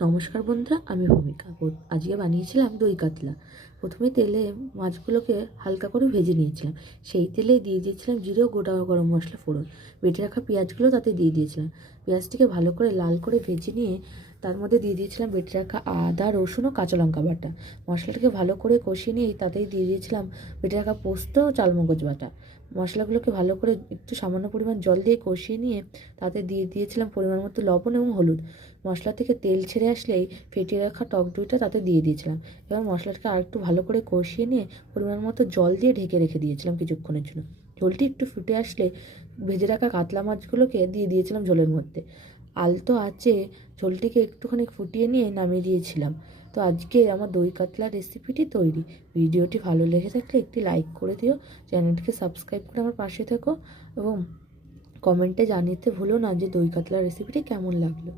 নমস্কার বন্ধুরা, আমি ভূমিকা। আজকে বানিয়েছিলাম দই কাতলা। প্রথমে তেলে মাছগুলোকে হালকা করে ভেজে নিয়েছিলাম। সেই তেলেই দিয়ে দিয়েছিলাম জিরে ও গোটা গরম মশলা ফোড়ন। বেটে রাখা পেঁয়াজগুলো তাতে দিয়ে দিয়েছিলাম। পেঁয়াজটিকে ভালো করে লাল করে ভেজে নিয়ে তার মধ্যে দিয়ে দিয়েছিলাম বেটে রাখা আদা, রসুন ও কাঁচা লঙ্কা বাটা। মশলাটাকে ভালো করে কষিয়ে নিয়ে তাতেই দিয়ে দিয়েছিলাম বেটে রাখা পোস্ত ও চালমগজ বাটা। মশলাগুলোকে ভালো করে একটু সামান্য পরিমাণ জল দিয়ে কষিয়ে নিয়ে তাতে দিয়ে দিয়েছিলাম পরিমাণ মতো লবণ এবং হলুদ। মশলা থেকে তেল ছেড়ে আসলেই ফেটিয়ে রাখা টক দইটা তাতে দিয়ে দিয়েছিলাম। এবার মশলাটাকে আরেকটু ভালো করে কষিয়ে নিয়ে পরিমাণ মতো জল দিয়ে ঢেকে রেখে দিয়েছিলাম কিছুক্ষণের জন্য। ঝোলটি একটু ফুটে আসলে ভেজে রাখা কাতলা মাছগুলোকে দিয়ে দিয়েছিলাম ঝোলের মধ্যে। আলতো আঁচে ঝোলটিকে একটুখানি ফুটিয়ে নিয়ে নামিয়ে দিয়েছিলাম। তো আজকে আমার দই কাতলা রেসিপিটি তৈরি। ভিডিওটি ভালো লেগে থাকলে একটি লাইক করে দিও, চ্যানেলটিকে সাবস্ক্রাইব করে আমার পাশে থেকো এবং কমেন্টে জানিয়ে ভুলো না যে দই কাতলা রেসিপিটি কেমন লাগলো।